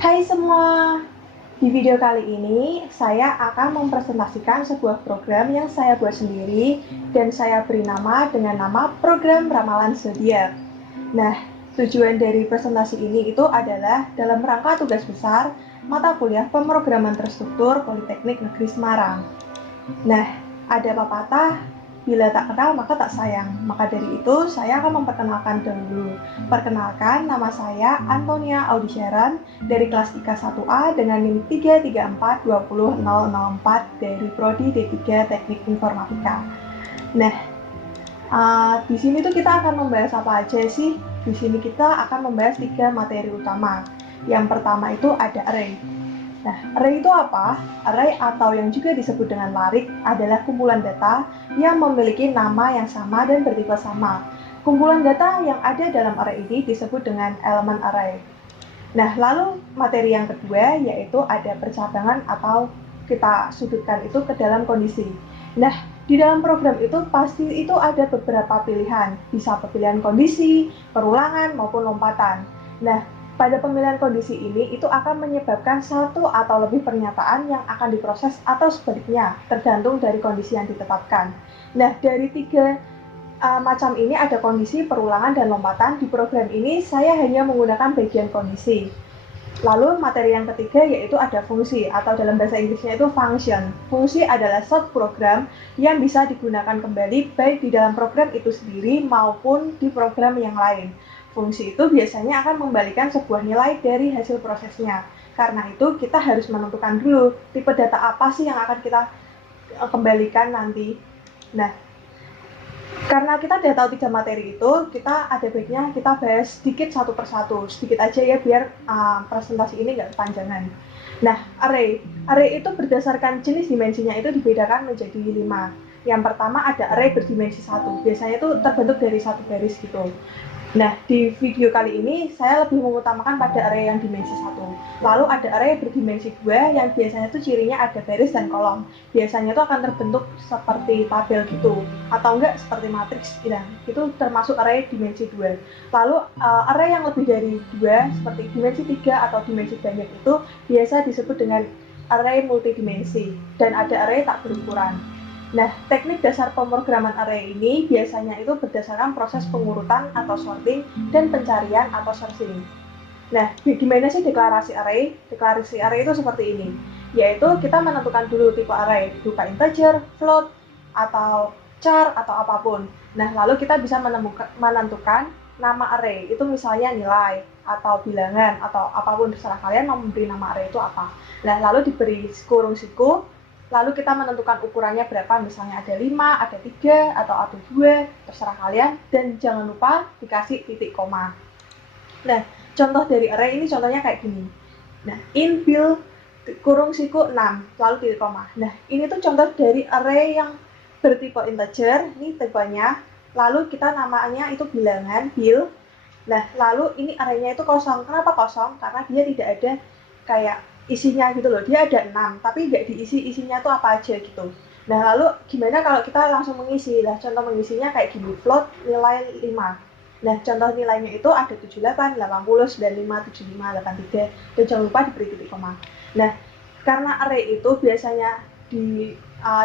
Hai semua, di video kali ini saya akan mempresentasikan sebuah program yang saya buat sendiri dan saya beri nama dengan nama Program Ramalan Zodiak. Nah, tujuan dari presentasi ini itu adalah dalam rangka tugas besar mata kuliah pemrograman terstruktur Politeknik Negeri Semarang. Nah, ada pepatah, bila tak kenal maka tak sayang. Maka dari itu saya akan memperkenalkan dulu. Perkenalkan, nama saya Antonia Audisyaran dari kelas IK 1A dengan NIM 334200004 dari Prodi D3 Teknik Informatika. Nah, di sini tuh kita akan membahas apa aja sih? Di sini kita akan membahas 3 materi utama. Yang pertama itu ada array. Nah, array itu apa? Array atau yang juga disebut dengan larik adalah kumpulan data yang memiliki nama yang sama dan bertipe sama. Kumpulan data yang ada dalam array ini disebut dengan elemen array. Nah, lalu materi yang kedua yaitu ada percabangan atau kita sudutkan itu ke dalam kondisi. Nah, di dalam program itu pasti itu ada beberapa pilihan, bisa pemilihan kondisi, perulangan maupun lompatan. Nah, pada pemilihan kondisi ini itu akan menyebabkan satu atau lebih pernyataan yang akan diproses atau sebaliknya, tergantung dari kondisi yang ditetapkan. Nah, dari 3 macam ini ada kondisi, perulangan, dan lompatan. Di program ini saya hanya menggunakan bagian kondisi. Lalu materi yang ketiga yaitu ada fungsi atau dalam bahasa Inggrisnya itu function. Fungsi adalah subprogram yang bisa digunakan kembali baik di dalam program itu sendiri maupun di program yang lain. Fungsi itu biasanya akan membalikan sebuah nilai dari hasil prosesnya. Karena itu kita harus menentukan dulu tipe data apa sih yang akan kita kembalikan nanti. Nah, karena kita udah tahu 3 materi itu, kita ada baiknya kita bahas sedikit satu persatu. Sedikit aja ya biar presentasi ini nggak kepanjangan. Nah, array itu berdasarkan jenis dimensinya itu dibedakan menjadi 5. Yang pertama ada array berdimensi 1. Biasanya itu terbentuk dari satu garis gitu. Nah, di video kali ini saya lebih mengutamakan pada array yang dimensi 1. Lalu ada array berdimensi 2 yang biasanya itu cirinya ada baris dan kolom. Biasanya itu akan terbentuk seperti tabel gitu, atau enggak seperti matriks gitu. Itu termasuk array dimensi 2. Lalu array yang lebih dari 2 seperti dimensi 3 atau dimensi banyak itu biasa disebut dengan array multidimensi dan ada array tak berukuran. Nah, teknik dasar pemrograman array ini biasanya itu berdasarkan proses pengurutan atau sorting dan pencarian atau searching. Nah, gimana sih deklarasi array? Deklarasi array itu seperti ini, yaitu kita menentukan dulu tipe array, berupa integer, float, atau char, atau apapun. Nah, lalu kita bisa menentukan nama array, itu misalnya nilai, atau bilangan, atau apapun terserah kalian mau memberi nama array itu apa. Nah, lalu diberi kurung siku, lalu kita menentukan ukurannya berapa, misalnya ada 5, ada 3, atau ada 2, terserah kalian. Dan jangan lupa dikasih titik koma. Nah, contoh dari array ini contohnya kayak gini. Nah, in bil kurung siku 6, lalu titik koma. Nah, ini tuh contoh dari array yang bertipe integer, ini tipenya. Lalu kita namanya itu bilangan, bil. Nah, lalu ini arraynya itu kosong. Kenapa kosong? Karena dia tidak ada kayak isinya gitu loh, dia ada 6 tapi nggak diisi isinya tuh apa aja gitu. Nah, lalu gimana kalau kita langsung mengisi? Nah, contoh mengisinya kayak gini, float nilai 5. Nah, contoh nilainya itu ada 78, 80, 95, 75, 83, dan jangan lupa diberi titik koma. Nah, karena array itu biasanya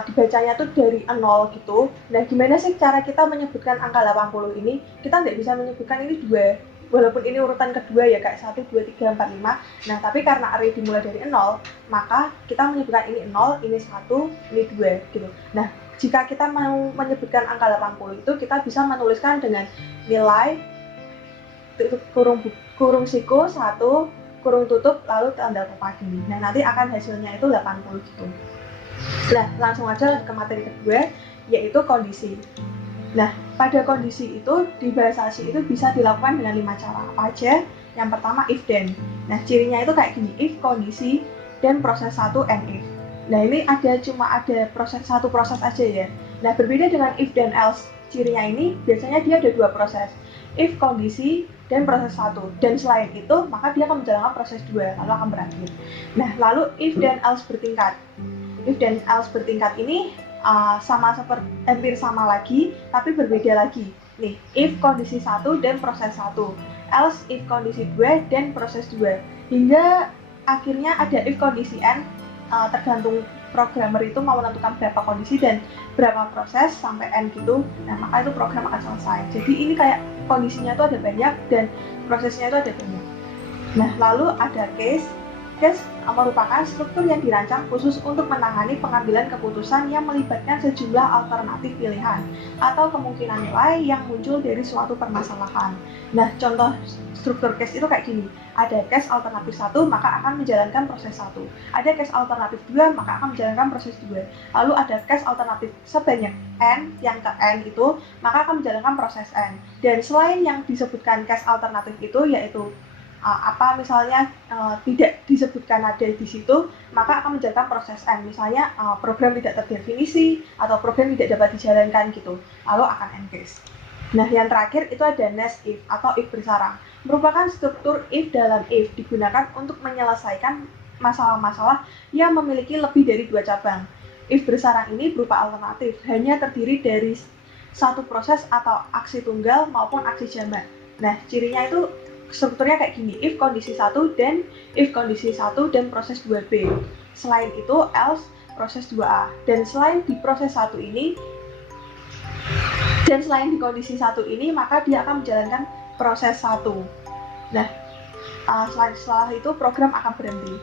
dibacanya tuh dari 0 gitu. Nah, gimana sih cara kita menyebutkan angka 80 ini? Kita nggak bisa menyebutkan ini 2. Walaupun ini urutan kedua ya kayak 1, 2, 3, 4, 5. Nah, tapi karena array dimulai dari 0, maka kita menyebutkan ini 0, ini 1, ini 2 gitu. Nah, jika kita mau menyebutkan angka 80 itu kita bisa menuliskan dengan nilai kurung siku 1, kurung tutup, lalu tanda pagi. Nah, nanti akan hasilnya itu 80 gitu. Nah, langsung aja ke materi kedua, yaitu kondisi. Nah, pada kondisi itu di bahasa C itu bisa dilakukan dengan 5 cara. Apa aja? Yang pertama if then. Nah, cirinya itu kayak gini, if kondisi dan proses 1 and if. Nah, ini cuma ada satu proses aja ya. Nah, berbeda dengan if then else. Cirinya ini biasanya dia ada 2 proses. If kondisi dan proses 1. Dan selain itu, maka dia akan menjalankan proses 2, lalu akan berakhir. Nah, lalu if then else bertingkat. If then else bertingkat ini hampir sama lagi, tapi berbeda lagi. Nih, if kondisi 1 dan proses 1, else if kondisi 2 dan proses 2. Hingga akhirnya ada if kondisi n, tergantung programmer itu mau menentukan berapa kondisi dan berapa proses sampai n gitu. Nah, maka itu program akan selesai. Jadi ini kayak kondisinya itu ada banyak dan prosesnya itu ada banyak. Nah, lalu ada case. Case merupakan struktur yang dirancang khusus untuk menangani pengambilan keputusan yang melibatkan sejumlah alternatif pilihan atau kemungkinan nilai yang muncul dari suatu permasalahan. Nah, contoh struktur case itu kayak gini. Ada case alternatif 1, maka akan menjalankan proses 1. Ada case alternatif 2, maka akan menjalankan proses 2. Lalu ada case alternatif sebanyak n, yang ke n itu, maka akan menjalankan proses n. Dan selain yang disebutkan case alternatif itu, yaitu misalnya tidak disebutkan ada di situ, maka akan menjalankan proses n. Misalnya program tidak terdefinisi atau program tidak dapat dijalankan gitu, lalu akan end case. Nah, yang terakhir itu ada nest if atau if bersarang, merupakan struktur if dalam if, digunakan untuk menyelesaikan masalah-masalah yang memiliki lebih dari 2 cabang. If bersarang ini berupa alternatif, hanya terdiri dari satu proses atau aksi tunggal maupun aksi jamak. Nah, cirinya itu strukturnya kayak gini, if kondisi 1 dan if kondisi 1 dan proses 2B. Selain itu else proses 2A. Dan selain di proses 1 ini dan selain di kondisi 1 ini, maka dia akan menjalankan proses 1. Nah, setelah itu program akan berhenti.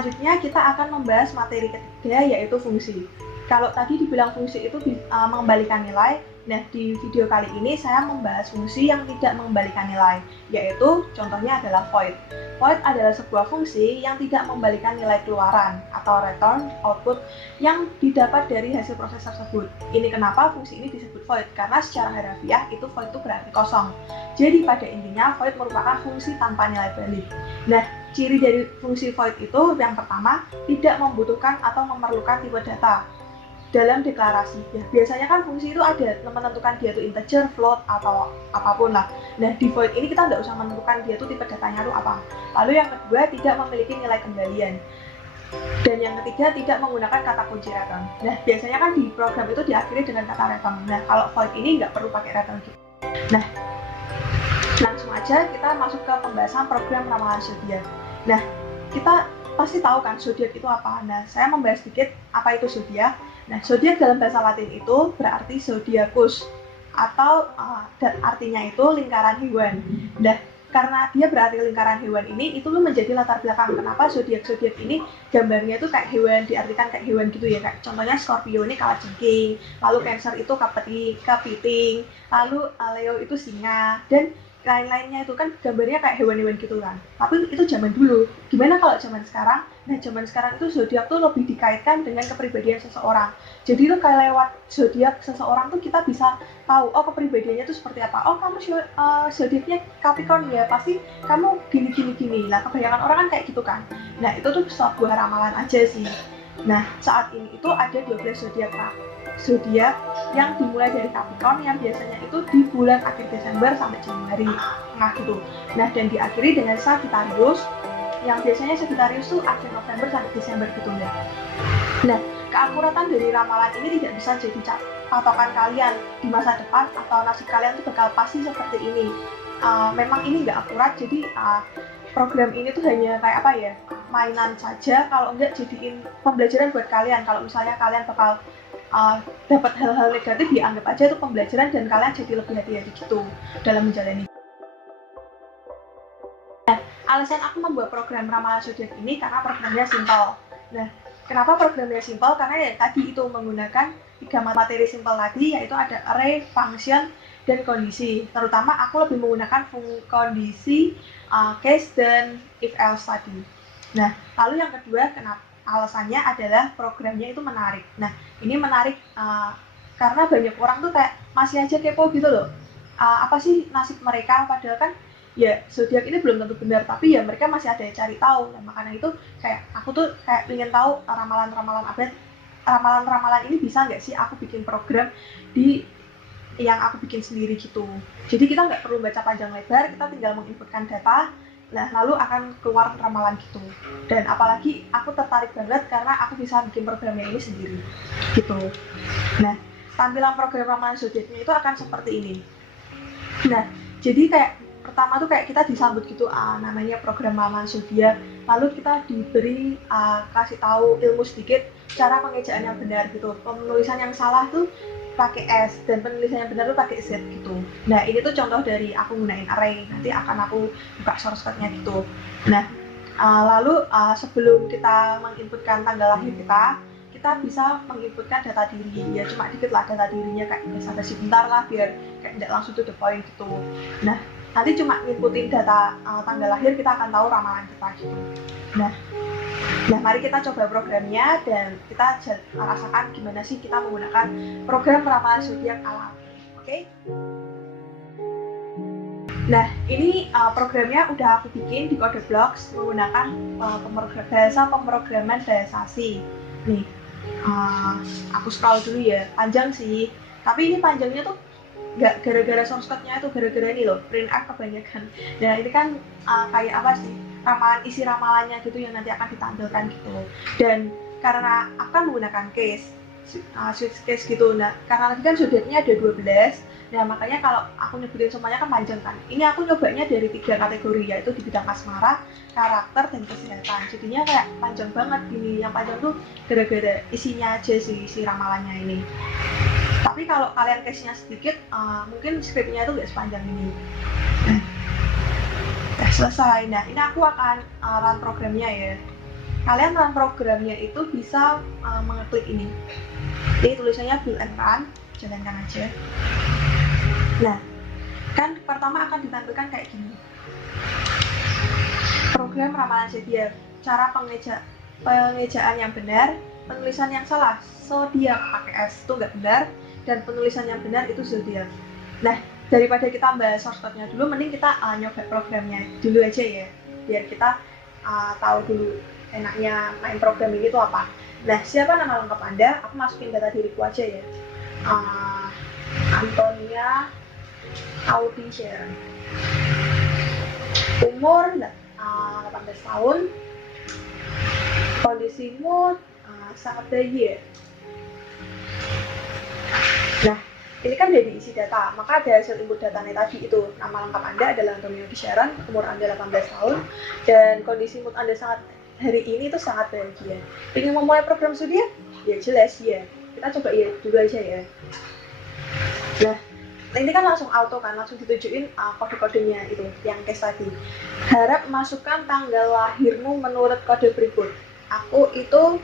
Selanjutnya kita akan membahas materi ketiga, yaitu fungsi. Kalau tadi dibilang fungsi itu mengembalikan nilai, nah di video kali ini saya membahas fungsi yang tidak mengembalikan nilai, yaitu contohnya adalah void. Void adalah sebuah fungsi yang tidak membalikan nilai keluaran atau return output yang didapat dari hasil proses tersebut. Ini kenapa fungsi ini disebut void, karena secara harafiah itu void itu berarti kosong. Jadi pada intinya void merupakan fungsi tanpa nilai balik. Nah, ciri dari fungsi void itu yang pertama, tidak membutuhkan atau memerlukan tipe data dalam deklarasi. Ya, biasanya kan fungsi itu ada menentukan dia itu integer, float, atau apapun lah. Nah, di void ini kita nggak usah menentukan dia itu tipe datanya itu apa. Lalu yang kedua, tidak memiliki nilai kembalian. Dan yang ketiga, tidak menggunakan kata kunci return. Nah, biasanya kan di program itu diakhiri dengan kata return. Nah, kalau void ini nggak perlu pakai return gitu. Nah, langsung aja kita masuk ke pembahasan program ramalan zodiak. Nah, kita pasti tahu kan zodiak itu apa. Nah, saya membahas sedikit apa itu zodiak. Nah, zodiak dalam bahasa Latin itu berarti zodiacus atau dan artinya itu lingkaran hewan. Nah, karena dia berarti lingkaran hewan ini, itu menjadi latar belakang kenapa zodiak-zodiak ini gambarnya itu kayak hewan, diartikan kayak hewan gitu ya. Kayak contohnya Scorpio ini kalajengking, lalu Cancer itu kepiting, lalu Leo itu singa, dan lain-lainnya itu kan gambarnya kayak hewan-hewan gitu kan. Tapi itu zaman dulu. Gimana kalau zaman sekarang? Nah, zaman sekarang itu zodiak tuh lebih dikaitkan dengan kepribadian seseorang. Jadi tuh kayak lewat zodiak seseorang tuh kita bisa tahu, oh kepribadiannya tuh seperti apa. Oh, kamu zodiaknya Capricorn ya, pasti kamu gini. Nah, kebanyakan orang kan kayak gitu kan. Nah, itu tuh sebuah ramalan aja sih. Nah, saat ini itu ada 12 zodiak yang dimulai dari Capricorn yang biasanya itu di bulan akhir Desember sampai Januari tengah gitu. Nah, dan diakhiri dengan Sagittarius yang biasanya Sagittarius tuh akhir November sampai Desember gitu ya. Nah, keakuratan dari ramalan ini tidak bisa jadi patokan kalian di masa depan atau nasib kalian tuh bakal pasti seperti ini. Memang ini nggak akurat, jadi program ini tuh hanya kayak apa ya, mainan saja. Kalau enggak jadiin pembelajaran buat kalian. Kalau misalnya kalian bakal dapat hal-hal negatif, dianggap aja itu pembelajaran dan kalian jadi lebih hati-hati gitu dalam menjalani. Nah, alasan aku membuat program ramalan zodiak ini karena programnya simpel. Nah, kenapa programnya simpel? Karena ya tadi itu menggunakan 3 materi simpel tadi, yaitu ada array, function, dan kondisi. Terutama aku lebih menggunakan kondisi, case, dan if else tadi. Nah, lalu yang kedua, kenapa? Alasannya adalah programnya itu menarik. Nah, ini menarik karena banyak orang tuh kayak masih aja kepo gitu loh. Apa sih nasib mereka? Padahal kan ya zodiak ini belum tentu benar, tapi ya mereka masih ada yang cari tahu. Nah, makanya itu kayak aku tuh kayak ingin tahu ramalan-ramalan update. Ramalan-ramalan ini bisa nggak sih aku bikin program di yang aku bikin sendiri gitu. Jadi kita nggak perlu baca panjang lebar, kita tinggal menginputkan data. Nah, lalu akan keluar ramalan gitu. Dan apalagi aku tertarik banget karena aku bisa bikin programnya ini sendiri gitu. Nah, tampilan program ramalan zodiaknya itu akan seperti ini. Nah, jadi kayak pertama tuh kayak kita disambut gitu, namanya program ramalan zodiak. Lalu kita diberi kasih tahu ilmu sedikit cara pengejaan yang benar gitu. Penulisan yang salah tuh pakai S dan penulisan yang benar tuh pakai Z gitu. Nah ini tuh contoh dari aku gunain array. Nanti akan aku buka shortcutnya gitu. Nah lalu sebelum kita menginputkan tanggal lahir kita bisa menginputkan data diri, ya cuma dikit lah data dirinya, kayak basa-basi bentar lah biar kayak tidak langsung to the point gitu. Nah nanti cuma inputin data tanggal lahir, kita akan tahu ramalan kita gitu. Nah mari kita coba programnya dan kita rasakan gimana sih kita menggunakan program ramalan zodiak ala oke? Nah ini programnya udah aku bikin di CodeBlocks menggunakan bahasa pemrograman bahasa C. Nih aku scroll dulu ya, panjang sih, tapi ini panjangnya tuh nggak gara-gara shortcutnya, itu gara-gara ini loh, print F kebanyakan. Nah ini kan kayak apa sih, isi ramalannya gitu yang nanti akan ditampilkan gitu. Dan karena akan menggunakan case, switch case gitu, nah karena lagi kan zodiaknya ada 12, nah makanya kalau aku nyebutin semuanya kan panjang kan. Ini aku nyobanya dari 3 kategori, yaitu di bidang asmara, karakter, dan kesehatan. Jadinya kayak panjang banget gini. Yang panjang tuh gara-gara isinya aja sih, isi ramalannya ini. Tapi kalau kalian case-nya sedikit, mungkin script-nya itu nggak sepanjang ini. Nah, selesai. Nah, ini aku akan run programnya ya. Kalian run programnya itu bisa mengeklik ini. Jadi tulisannya build and run, jalankan aja. Nah, kan pertama akan ditampilkan kayak gini. Program ramalan zodiak, cara pengejaan yang benar, penulisan yang salah, zodiak pakai S itu nggak benar, dan penulisan yang benar itu zodiak. Nah, daripada kita bahas shortcutnya dulu, mending kita nyoba programnya dulu aja ya, biar kita tahu dulu enaknya main program ini tuh apa. Nah, siapa nama lengkap Anda? Aku masukin data diriku aja ya. Antonia Autisha. Umur 18 tahun. Kondisimu sangat bahagia. Nah, ini kan udah diisi data, maka ada hasil input datanya tadi itu. Nama lengkap Anda adalah Antonia Autisha, umur Anda 18 tahun, dan kondisi mood Anda hari ini itu sangat bahagia. Ingin memulai program zodiak? Ya jelas ya. Kita coba ya dulu aja ya. Nah, ini kan langsung auto kan, langsung ditujuin kode-kodenya itu, yang case tadi. Harap masukkan tanggal lahirmu menurut kode berikut. Aku itu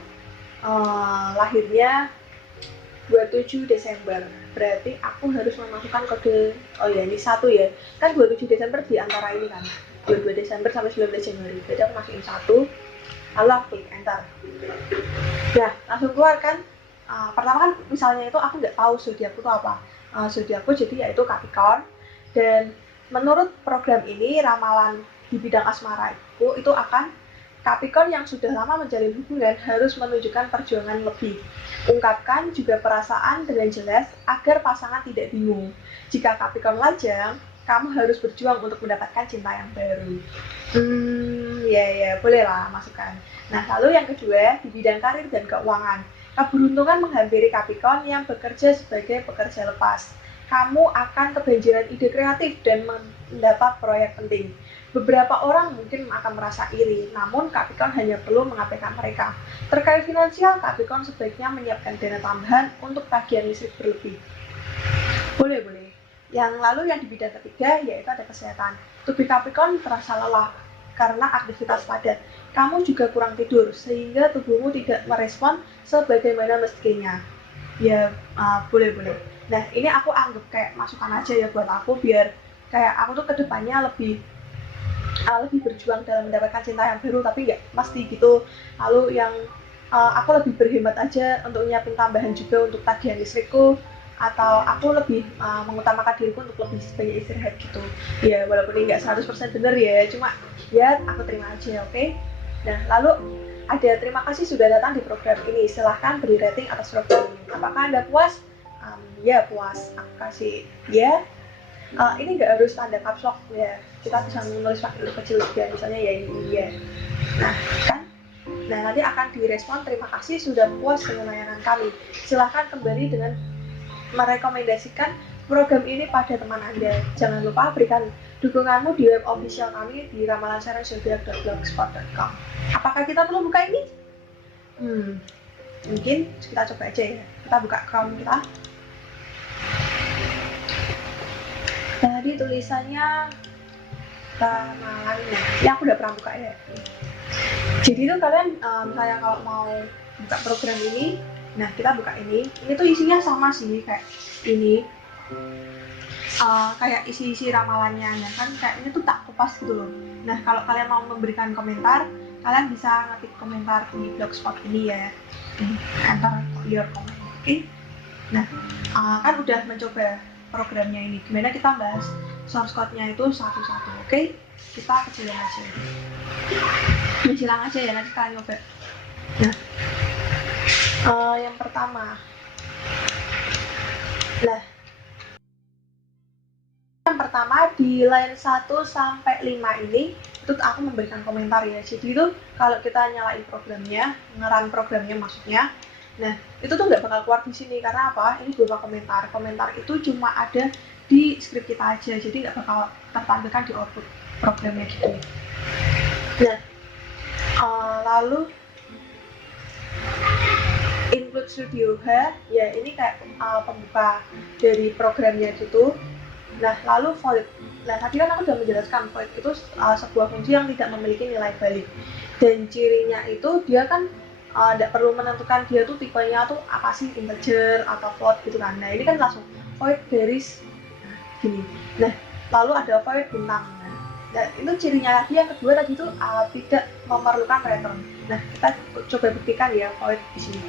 lahirnya 27 Desember. Berarti aku harus memasukkan kode, oh ya ini 1 ya. Kan 27 Desember di antara ini kan. 22 Desember sampai 19 Januari. Jadi aku masukin 1. Lalu aku klik enter. Nah, langsung keluar kan. Pertama kan misalnya itu aku nggak tahu zodiakku itu apa. Zodiakku jadi yaitu Capricorn, dan menurut program ini ramalan di bidang asmaraku itu akan Capricorn yang sudah lama menjalin hubungan harus menunjukkan perjuangan lebih. Ungkapkan juga perasaan dengan jelas agar pasangan tidak bingung. Jika Capricorn lajang, kamu harus berjuang untuk mendapatkan cinta yang baru. Ya bolehlah masukkan. Nah, lalu yang kedua di bidang karir dan keuangan. Keberuntungan menghampiri Capricorn yang bekerja sebagai pekerja lepas. Kamu akan kebanjiran ide kreatif dan mendapat proyek penting. Beberapa orang mungkin akan merasa iri, namun Capricorn hanya perlu mengabaikan mereka. Terkait finansial, Capricorn sebaiknya menyiapkan dana tambahan untuk tagihan listrik berlebih. Boleh. Yang lalu yang di bidang ketiga yaitu ada kesehatan. Tubuh Capricorn terasa lelah karena aktivitas padat. Kamu juga kurang tidur sehingga tubuhmu tidak merespon sebagaimana mestinya. Ya boleh. Nah ini aku anggap kayak masukan aja ya buat aku, biar kayak aku tuh kedepannya lebih berjuang dalam mendapatkan cinta yang baru, tapi nggak pasti gitu. Lalu yang aku lebih berhemat aja untuk nyiapin tambahan juga untuk tagihan listrikku, atau aku lebih mengutamakan diriku untuk lebih banyak istirahat gitu. Ya walaupun ini nggak 100% benar ya, cuma ya aku terima aja, oke? Nah lalu ada terima kasih sudah datang di program ini, silahkan beri rating atas program ini. Apakah Anda puas? Ya puas, aku kasih ya. Ini nggak harus tanda caps lock ya, kita bisa menulis pakai huruf kecil juga, misalnya ya ini iya. Nah nanti akan direspon terima kasih sudah puas dengan layanan kami, silahkan kembali dengan merekomendasikan program ini pada teman Anda. Jangan lupa berikan dukunganmu di web official kami di ramalansaranzodiak.blogspot.com. Apakah kita perlu buka ini? Mungkin kita coba aja ya. Kita buka Chrome kita. Tadi tulisannya ramalan ya. Aku udah pernah buka ya. Jadi itu kalian misalnya kalau mau buka program ini, nah kita buka ini tuh isinya sama sih kayak ini, kayak isi-isi ramalannya ya kan, kayak ini tuh tak kupas gitu loh. Nah kalau kalian mau memberikan komentar, kalian bisa ngetik komentar di blogspot ini ya, enter your comment. Oke. Nah kan udah mencoba programnya ini, gimana kita bahas source code-nya itu satu-satu. Oke, kita kecilin aja ya, nanti kalian coba. Nah yang pertama, yang pertama di line 1 sampai 5 ini itu aku memberikan komentar ya. Jadi itu kalau kita nyalain programnya, ngerun programnya maksudnya, nah itu tuh nggak bakal keluar di sini karena apa? Ini berupa komentar. Komentar itu cuma ada di script kita aja, jadi nggak bakal tertampilkan di output programnya gitu. Nah lalu include studio H ya, ini kayak pembuka dari programnya gitu. Nah lalu void, nah tadi kan aku sudah menjelaskan void itu sebuah fungsi yang tidak memiliki nilai balik, dan cirinya itu dia kan tidak perlu menentukan dia tuh tipenya tuh apa sih, integer atau float gitu kan. Nah ini kan langsung void garis gini. Nah lalu ada void bintang. Nah itu cirinya lagi yang kedua tadi itu tidak memerlukan return. Nah kita coba buktikan ya void di sini.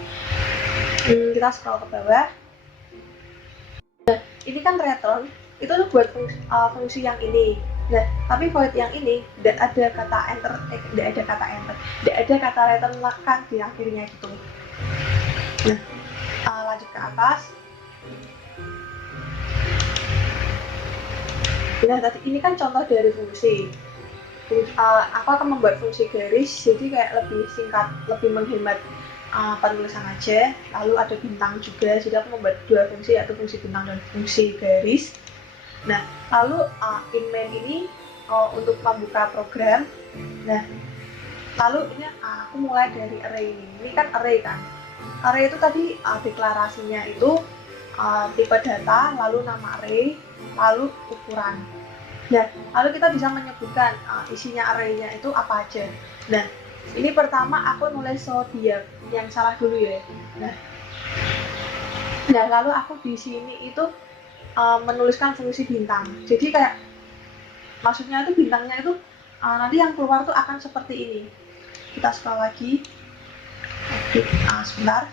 Kita scroll ke bawah. Nah ini kan return itu tuh buat fungsi yang ini. Nah tapi void yang ini tidak ada kata enter, tidak ada kata return kan di akhirnya gitu. Nah lanjut ke atas. Nah tadi ini kan contoh dari fungsi. Aku akan membuat fungsi garis, jadi kayak lebih singkat, lebih menghemat penulisan aja. Lalu ada bintang juga, jadi aku membuat dua fungsi, yaitu fungsi bintang dan fungsi garis. Nah lalu in main ini untuk membuka program. Nah lalu ini aku mulai dari array ini kan array kan. Array itu tadi deklarasinya itu tipe data, lalu nama array, lalu ukuran. Nah lalu kita bisa menyebutkan isinya arraynya itu apa aja. Nah ini pertama aku nulis zodiak yang salah dulu ya. Nah lalu aku di sini itu menuliskan fungsi bintang. Jadi kayak maksudnya itu bintangnya itu nanti yang keluar tuh akan seperti ini. Kita scroll lagi. Sebentar.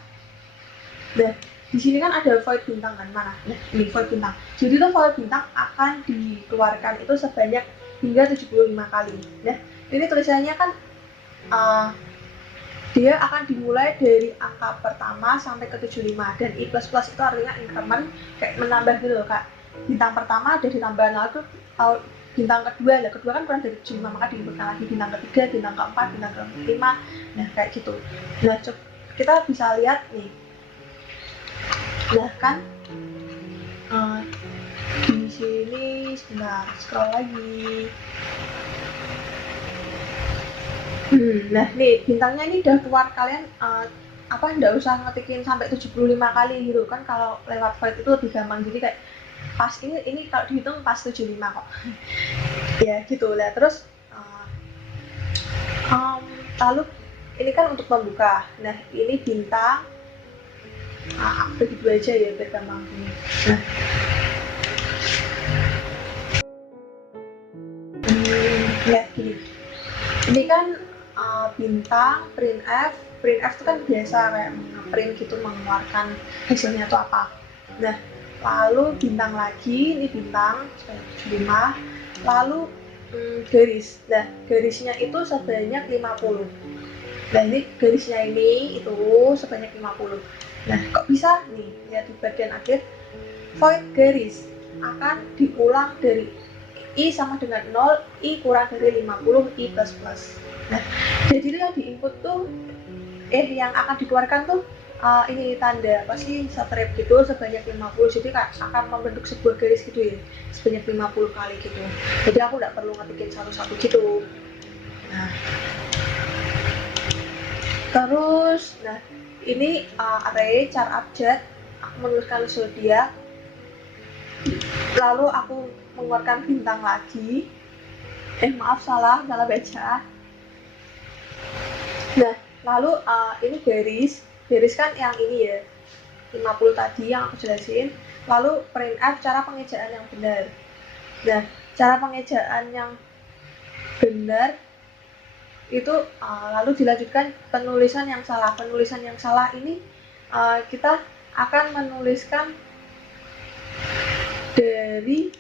Nah di sini kan ada void bintang kan, mana? Nah ini void bintang. Jadi tuh void bintang akan dikeluarkan itu sebanyak hingga 75 kali. Nah ini tulisannya kan dia akan dimulai dari angka pertama sampai ke 75, dan I++ itu artinya increment, kayak menambah gitu loh kak. Bintang pertama ada ditambahan, lalu bintang kedua, lah kedua kan kurang dari 75 maka diinputkan lagi bintang ketiga, bintang keempat, bintang kelima, nah kayak gitu. Nah kita bisa lihat nih, nah kan di sini sebentar scroll lagi. Nah nih bintangnya ini udah keluar, kalian nggak usah ngetikin sampai 75 kali gitu kan, kalau lewat void itu lebih gampang, jadi kayak pas ini kalau dihitung pas 75 kok. Ya gitu lah. Terus lalu ini kan untuk membuka. Nah ini bintang, begitu aja ya biar gampang. Ya gini, ini kan bintang, printf itu kan biasa kayak nge-print gitu, mengeluarkan hasilnya itu apa. Nah lalu bintang lagi, ini bintang 75, lalu garis. Nah garisnya itu sebanyak 50. Nah ini garisnya ini itu sebanyak 50. Nah kok bisa nih, lihat di bagian akhir, void garis akan diulang dari I sama dengan 0, I kurang dari 50, I++. Nah jadi itu yang diinput tuh yang akan dikeluarkan tuh ini tanda pasti strip gitu sebanyak 50, jadi akan membentuk sebuah garis gitu ya, sebanyak 50 kali gitu. Jadi aku nggak perlu ngetikin satu-satu gitu. Nah, terus ini array char abjad, aku menuliskan zodiak, lalu aku mengeluarkan bintang lagi. Maaf, salah baca. Nah, lalu ini garis kan yang ini ya, 50 tadi yang aku jelasin. Lalu printf cara pengejaan yang benar. Nah, cara pengejaan yang benar itu lalu dilanjutkan penulisan yang salah. Penulisan yang salah ini kita akan menuliskan dari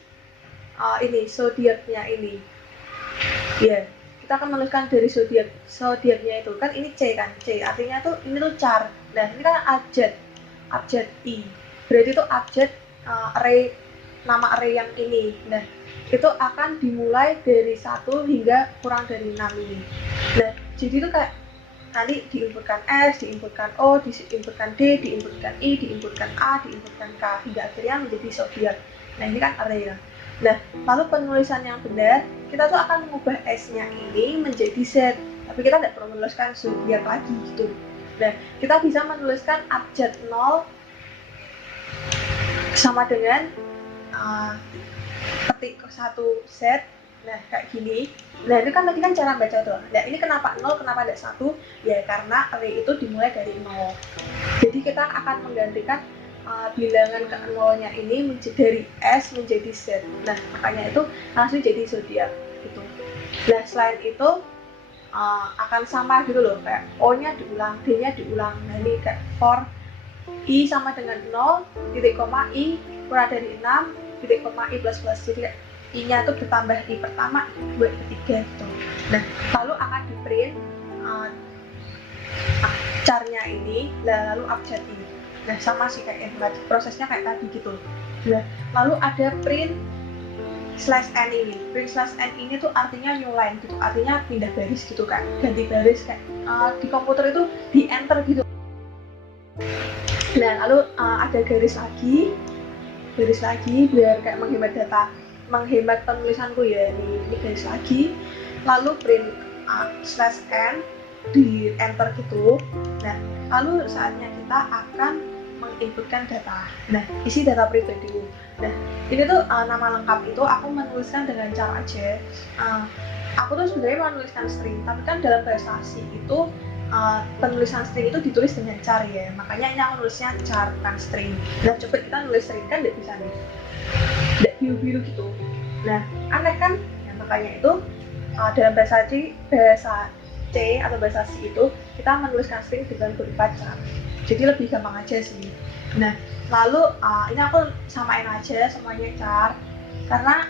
ini zodiaknya ini. Ya, kita akan menuliskan dari zodiaknya itu kan ini C kan, C artinya tuh ini tuh char. Nah, ini kan abjad I, berarti itu abjad array, nama array yang ini. Nah, itu akan dimulai dari 1 hingga kurang dari 6 ini. Nah, jadi itu kayak nanti diinputkan S, diinputkan O, diinputkan D, diinputkan I, diinputkan A, diinputkan K, hingga akhirnya menjadi zodiak. Nah, ini kan array ya. Nah, lalu penulisan yang benar, kita tuh akan mengubah S-nya ini menjadi Z, tapi kita tidak perlu menuliskan zodiak lagi gitu. Nah, kita bisa menuliskan abjad 0 sama dengan ketik 1 Z. Nah, kayak gini. Nah, ini kan tadi kan cara baca tuh. Nah, ini kenapa 0, kenapa tidak 1? Ya, karena array itu dimulai dari 0. Jadi kita akan menggantikan bilangan ke 0-nya ini dari S menjadi Z. Nah, makanya itu langsung jadi zodiak gitu. Nah, selain itu akan sama gitu loh, kayak O-nya diulang, D-nya diulang. Nah, ini kayak for I sama dengan 0, titik koma I kurang dari 6, titik koma I plus plus. Jadi I-nya itu bertambah I pertama, I kedua, I ketiga gitu. Nah, lalu akan di print char-nya ini, lalu abjad ini. Nah, sama sih kayak prosesnya kayak tadi gitu. Nah, lalu ada print slash n ini. Print slash n ini tuh artinya new line gitu, artinya pindah baris gitu kan, ganti baris kayak di komputer itu di enter gitu. Nah, lalu ada garis lagi biar kayak menghemat data, menghemat penulisanku ya. Ini garis lagi, lalu print slash n di enter gitu. Nah, lalu saatnya kita akan menginputkan data. Nah, isi data pribadiku. Nah, ini tuh nama lengkap itu aku menuliskan dengan char aja. Aku tuh sebenarnya menuliskan string, tapi kan dalam bahasa C itu penulisan string itu ditulis dengan char ya. Makanya ini aku nulisnya char bukan string. Nah, coba kita nulis string kan tidak bisa nih. Tidak biru-biru gitu. Nah, aneh kan? Ya, makanya itu dalam bahasa C atau bahasa C itu kita menuliskan string dengan berupa char. Jadi lebih gampang aja sih. Nah, lalu ini aku samain aja semuanya char, karena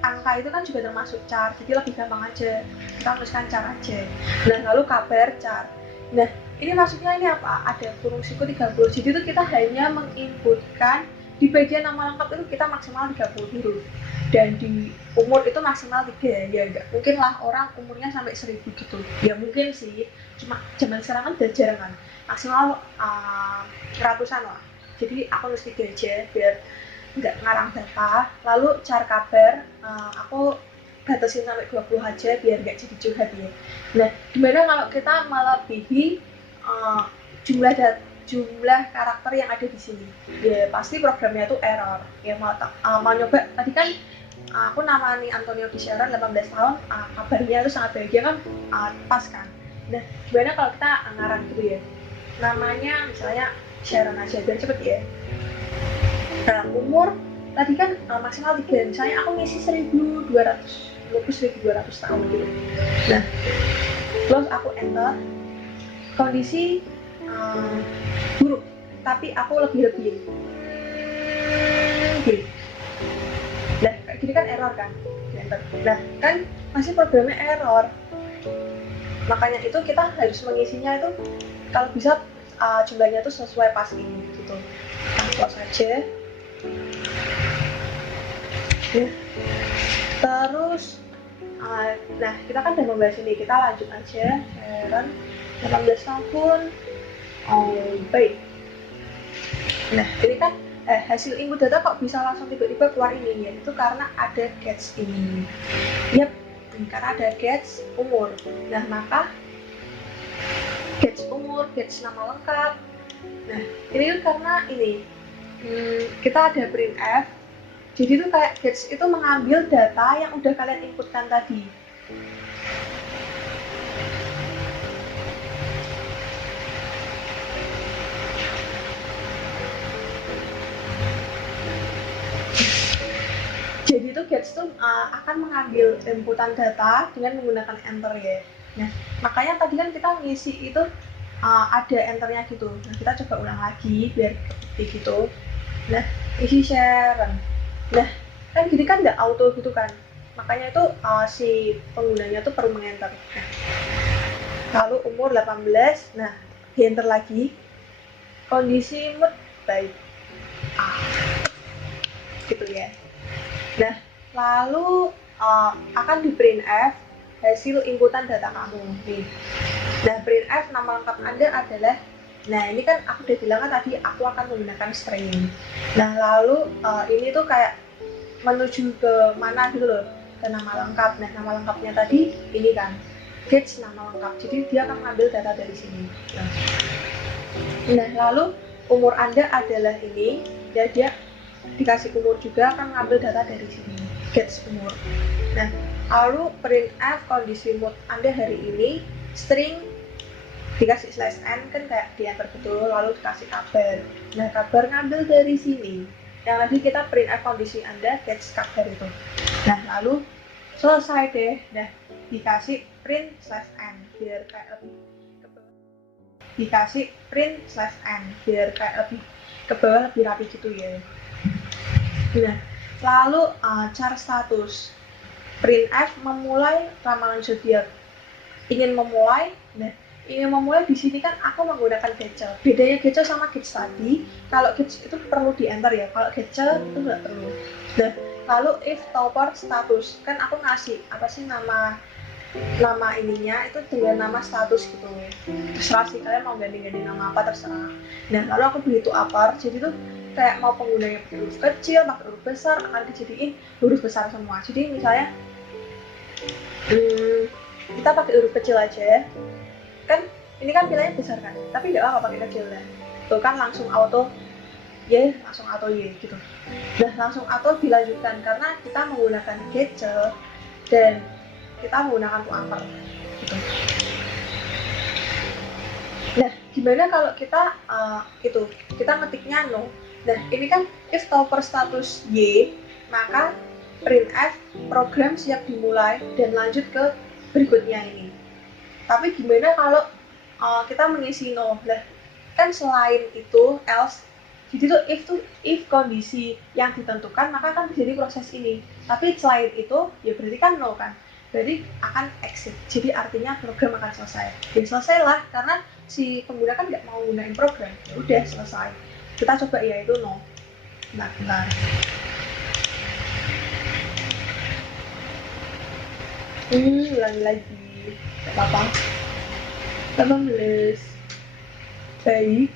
angka itu kan juga termasuk char, jadi lebih gampang aja kita tuliskan char aja. Nah, lalu kabar char. Nah, ini maksudnya ini apa? Ada kurung siku 30, jadi itu kita hanya menginputkan di bagian nama lengkap itu kita maksimal 30 huruf, dan di umur itu maksimal 3. Ya enggak mungkin lah orang umurnya sampai 1000 gitu, ya mungkin sih, cuma zaman sekarang kan udah jarang kan, maksimal ratusan lah. Jadi aku nulis 3 aja biar nggak ngarang data. Lalu char kabar aku batasin sampai 20 aja biar nggak jadi curhat ya. Nah, gimana kalau kita melebihi jumlah karakter yang ada di sini? Ya pasti programnya tuh error. Ya mau nyoba tadi kan aku namanya Antonio di Sharon 18 tahun, kabarnya itu sangat bahagia kan, pas kan. Nah, gimana kalau kita ngarang gitu ya? Namanya misalnya Sharon aja biar cepet ya. Nah, umur tadi kan maksimal 3, misalnya aku ngisi 1200 tahun gitu. Nah, terus aku enter, kondisi buruk, tapi aku lebih-lebihin. Nah, kayak gini kan error kan? Enter. Nah, kan masih programnya error. Makanya itu kita harus mengisinya itu kalau bisa jumlahnya tuh sesuai pas ini gitu. Close aja. Ya. Terus nah, kita kan udah membahas ini, kita lanjut aja. Sharon 18 tahun, Baik. Nah, ini kan hasil input data kok bisa langsung tiba-tiba keluar ini, yaitu karena ada gets ini. Yap, karena ada gets umur. Nah, maka gets umur, gets nama lengkap. Nah, ini kan karena ini kita ada printf. Jadi itu kayak gets itu mengambil data yang udah kalian inputkan tadi. Jadi itu gets itu akan mengambil inputan data dengan menggunakan enter ya. Nah, makanya tadi kan kita ngisi itu ada enternya gitu. Nah, kita coba ulang lagi biar seperti gitu. Nah, isi Sharon. Nah, kan gini kan nggak auto gitu kan. Makanya itu si penggunanya tuh perlu mengenter. Nah, lalu umur 18. Nah, di enter lagi. Kondisi mood baik. Gitu ya. Nah, lalu akan di printf hasil inputan data kamu nih. Nah, printf nama lengkap Anda adalah, nah ini kan aku udah bilang kan tadi aku akan menggunakan string. Nah, lalu ini tuh kayak menuju ke mana gitu loh, ke nama lengkap. Nah, nama lengkapnya tadi ini kan gets nama lengkap, jadi dia akan mengambil data dari sini. Nah, lalu umur Anda adalah ini, dan dia dikasih umur juga akan mengambil data dari sini, gets umur. Nah, lalu printf kondisi mood Anda hari ini, string dikasih /n kan kayak di enter betul, lalu dikasih kabar. Nah, kabar ngambil dari sini. Yang tadi kita printf kondisi Anda gets kabar itu. Nah, lalu selesai deh. Nah, dikasih print /n biar kayak lebih ke bawah. Dikasih print /n biar kayak lebih ke bawah, lebih rapi gitu ya. Nah, lalu char status printf memulai ramalan zodiak. Ingin memulai, nah ingin memulai di sini kan aku menggunakan getchel. Bedanya getchel sama gets tadi, kalau gets itu perlu di enter ya, kalau getchel itu nggak perlu. Nah, lalu if topper status, kan aku ngasih apa sih nama ininya itu dengan nama status gitu. Terserah sih kalian mau ganti-ganti nama apa terserah. Nah, lalu aku beri itu upper, jadi tuh kayak mau penggunanya pakai huruf kecil, pakai huruf besar, akan dijadiin huruf besar semua. Jadi misalnya kita pakai huruf kecil aja, kan ini kan nilainya besar kan, tapi nggak apa pakai kecil lah. Tuh kan langsung auto Y, langsung auto Y gitu. Nah, langsung auto dilanjutkan karena kita menggunakan getchel dan kita menggunakan to upper gitu. Nah, gimana kalau kita kita ngetiknya no. Nah, ini kan if topper status Y, maka printf program siap dimulai dan lanjut ke berikutnya ini. Tapi gimana kalau kita mengisi no? Nah, kan selain itu else, jadi tuh if kondisi yang ditentukan maka akan terjadi proses ini. Tapi selain itu ya berarti kan no kan? Berarti akan exit. Jadi artinya program akan selesai. Ya selesai lah karena si pengguna kan nggak mau gunain program. Ya udah selesai. Kita coba ya itu no. Bentar. Ulangi lagi. Gak apa-apa. 18. Baik.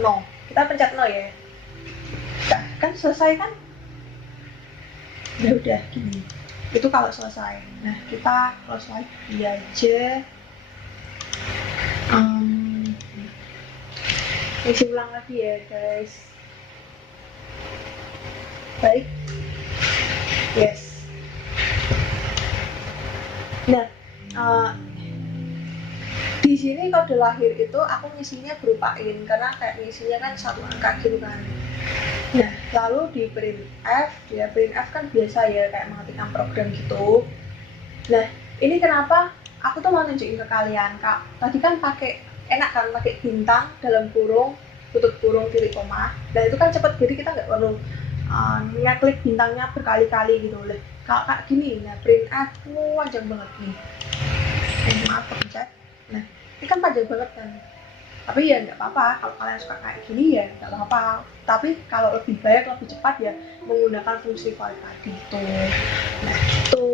No. Kita pencet no ya. Nah, kan selesai kan? Ya udah gini. Itu kalau selesai. Nah, kita close lagi aja. Isi ulang lagi ya guys. Baik. Yes. Nah, di sini kode lahir itu aku ngisinya berupa in, karena kayak ngisinya kan satu angka gitu kan. Nah, lalu di printf kan biasa ya kayak mengetikkan program gitu. Nah, ini kenapa aku tuh mau nunjukin ke kalian, Kak. Tadi kan pakai enak kan pakai bintang dalam kurung, tutup kurung, titik koma. Dan itu kan cepet, jadi kita nggak perlu ngeklik bintangnya berkali-kali gitu. Lah, kalau kayak gini, nah printf panjang banget nih. Maaf pencet. Nah, ini kan panjang banget kan. Tapi ya nggak apa-apa, kalau kalian suka kayak gini ya nggak apa-apa. Tapi kalau lebih baik, lebih cepat ya menggunakan fungsi void tadi itu. Nah, itu.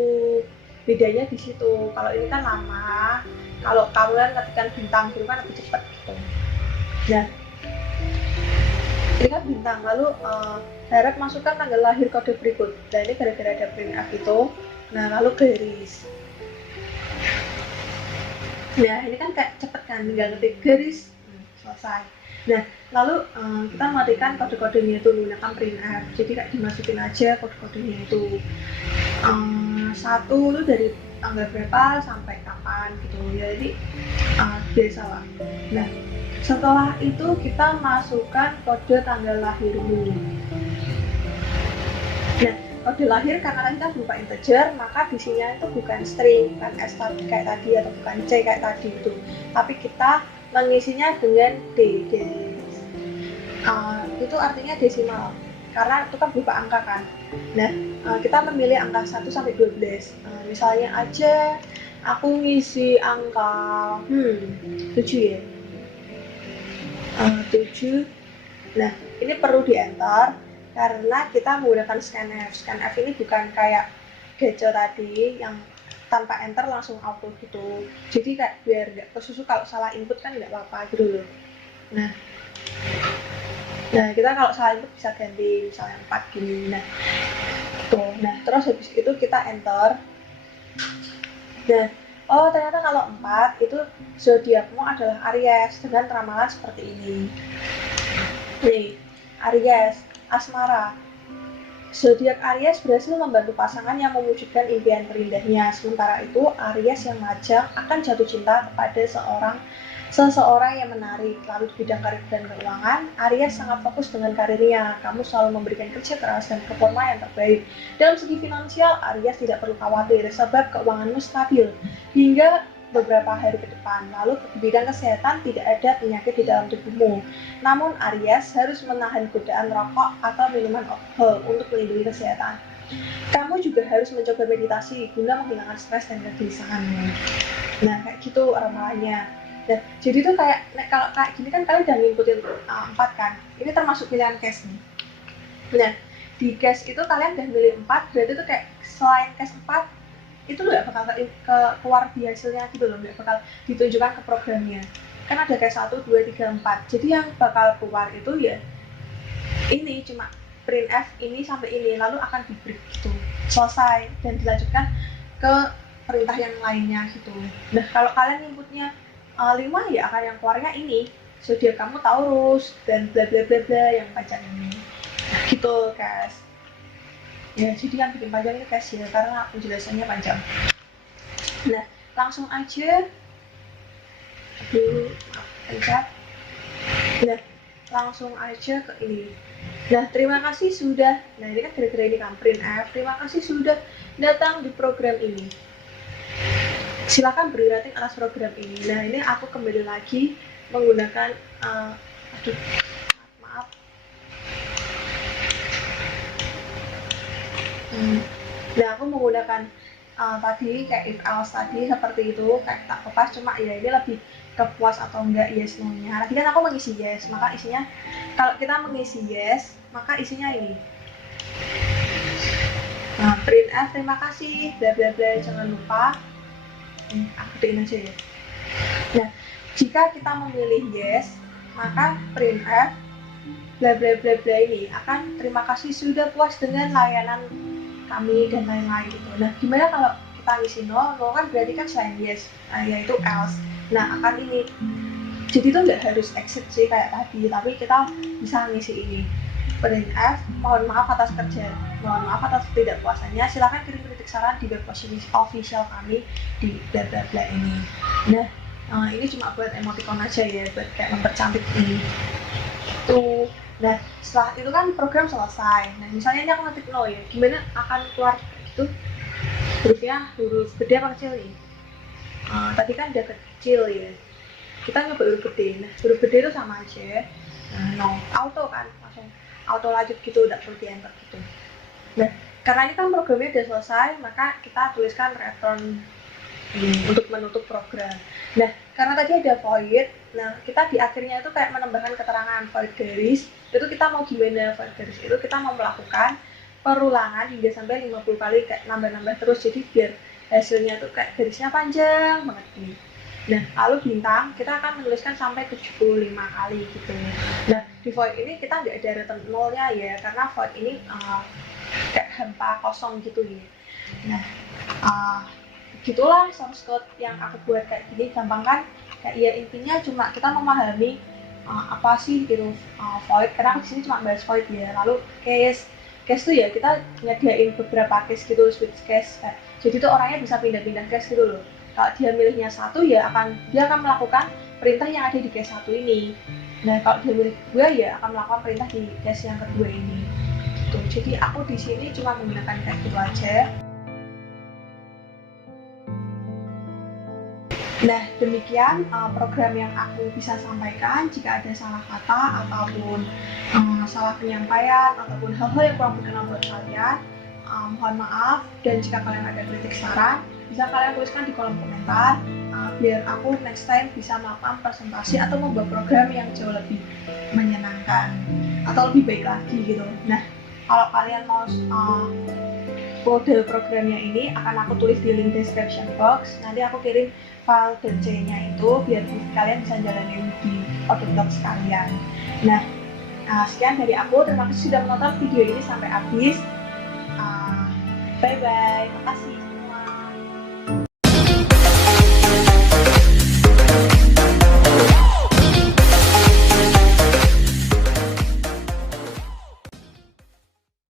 bedanya di situ. Kalau ini kan lama, kalau kalian ketikkan bintang itu kan lebih cepat gitu. Nah, ini kan bintang, lalu harap masukkan tanggal lahir kode berikut. Nah, ini gara-gara ada printf itu. Nah, lalu garis. Nah, ini kan kayak cepet kan, tinggal ngetik garis, selesai. Nah, lalu kita matikan kode-kodenya itu menggunakan printf. Jadi kayak dimasukin aja kode-kodenya itu. Satu itu dari tanggal berapa sampai kapan gitu ya, jadi biasa lah. Nah, setelah itu kita masukkan kode tanggal lahirmu. Nah, kode lahir karena kita berupa integer, maka isinya itu bukan string, bukan s kayak tadi atau bukan c kayak tadi itu, tapi kita mengisinya dengan d. Itu artinya desimal karena itu kan berupa angka kan. Nah, kita memilih angka 1 sampai 12. Misalnya aja aku ngisi angka 7 ya. 7. Nah, ini perlu di enter karena kita menggunakan scanf. Scanf ini bukan kayak Geco tadi yang tanpa enter langsung auto gitu. Jadi kayak biar nggak kesusu kalau salah input kan nggak apa-apa gitu loh. Nah, kita kalau salah input bisa ganti misalnya 4 gini. Nah, tuh. Nah, terus habis itu kita enter. Nah, oh ternyata kalau 4 itu zodiakmu adalah Aries dengan ramalan seperti ini. Nih, Aries, asmara. Zodiak Aries berhasil membantu pasangan yang mewujudkan impian terindahnya. Sementara itu, Aries yang majang akan jatuh cinta kepada seseorang yang menarik. Lalu di bidang karir dan keuangan, Aries sangat fokus dengan karirnya. Kamu selalu memberikan kerja keras dan performa yang terbaik. Dalam segi finansial, Aries tidak perlu khawatir sebab keuanganmu stabil hingga beberapa hari ke depan. Lalu di bidang kesehatan tidak ada penyakit di dalam tubuhmu. Namun Aries harus menahan godaan rokok atau minuman alkohol untuk melindungi kesehatan. Kamu juga harus mencoba meditasi guna menghilangkan stres dan kegelisahanmu. Nah, kayak gitu ramalannya. Nah, jadi tuh kalau kayak gini kan kalian udah ngikutin 4 kan. Ini termasuk pilihan case nih. Nah, di case itu kalian udah milih 4, berarti tuh kayak selain case 4 itu nggak bakal keluar di hasilnya gitu loh, nggak bakal ditunjukkan ke programnya. Kan ada kayak 1, 2, 3, 4. Jadi yang bakal keluar itu ya ini cuma printf ini sampai ini, lalu akan di break gitu. Selesai dan dilanjutkan ke perintah yang lainnya gitu. Nah, kalau kalian inputnya 5 ya akan yang keluarnya ini. Zodiak kamu Taurus dan bla bla bla bla yang panjang ini. Nah, gitu, guys. Ya, jadi yang bikin panjang ini guys ya, karena penjelasannya panjang. Nah, langsung aja pencet. Nah, langsung aja ke ini. Nah, terima kasih sudah. Nah, ini kan gara-gara ini kan printf. Terima kasih sudah datang di program ini. Silakan beri rating atas program ini. Nah, ini aku kembali lagi menggunakan maaf. Nah, aku menggunakan tadi kayak if else tadi seperti itu, kayak tak lepas, cuma ya ini lebih ke puas atau enggak yes no-nya. Tadi kan aku mengisi yes, maka isinya kalau kita mengisi yes, maka isinya ini. Nah, printf terima kasih bla bla bla, jangan lupa. Aku ketiin aja ya. Nah, jika kita memilih yes, maka printf bla bla bla bla ini akan terima kasih sudah puas dengan layanan kami dan lain-lain gitu. Nah, gimana kalau kita ngisi no kan berarti kan selain yes, yaitu else. Nah, akan ini. Jadi itu nggak harus exit sih kayak tadi, tapi kita bisa ngisi ini. Printf, mohon maaf atas ketidakpuasannya. Silakan kirim kritik saran di web official kami di bla bla bla ini. Nah, ini cuma buat emoticon aja ya, buat kayak mempercantik ini. Tuh. Nah, setelah itu kan program selesai. Nah, misalnya ini aku ngetik no ya, gimana akan keluar gitu? Hurufnya huruf gede apa kecil nih? Tadi kan udah kecil ya. Kita nyoba huruf gede. Nah, huruf gede itu sama aja. No, auto kan, langsung auto lanjut gitu, udah perlu di enter gitu. Nah, karena ini kan programnya udah selesai, maka kita tuliskan return untuk menutup program. Nah, karena tadi ada void, nah kita di akhirnya itu kayak menambahkan keterangan void garis. Itu kita mau gimana void garis itu kita mau melakukan perulangan hingga sampai 50 kali kayak nambah-nambah terus. Jadi biar hasilnya tuh kayak garisnya panjang banget nih. Nah, lalu bintang kita akan menuliskan sampai 75 kali gitu. Nah, di void ini kita nggak ada return nolnya ya, karena void ini kayak hampa kosong gitu ya. Nah, gitulah source code yang aku buat kayak gini, gampang kan? Kayak ya intinya cuma kita memahami apa sih gitu void, karena aku di sini cuma bahas void ya. Lalu case tuh ya kita nyediain beberapa case gitu, switch case. Jadi tuh orangnya bisa pindah-pindah case gitu loh. Kalau dia milihnya satu ya dia akan melakukan perintah yang ada di case satu ini. Nah kalau dia milih dua ya akan melakukan perintah di case yang kedua ini. Gitu. Jadi aku di sini cuma menggunakan kayak gitu aja. Nah, demikian program yang aku bisa sampaikan. Jika ada salah kata ataupun salah penyampaian ataupun hal-hal yang kurang berkenan buat kalian, mohon maaf. Dan jika kalian ada kritik saran, bisa kalian tuliskan di kolom komentar biar aku next time bisa melakukan presentasi atau membuat program yang jauh lebih menyenangkan atau lebih baik lagi gitu. Nah, kalau kalian mau model programnya ini akan aku tulis di link description box. Nanti aku kirim file C-nya itu biar kalian bisa jalanin di Autodesk sekalian. Nah, sekian dari aku. Terima kasih sudah menonton video ini sampai habis. Bye-bye. Makasih.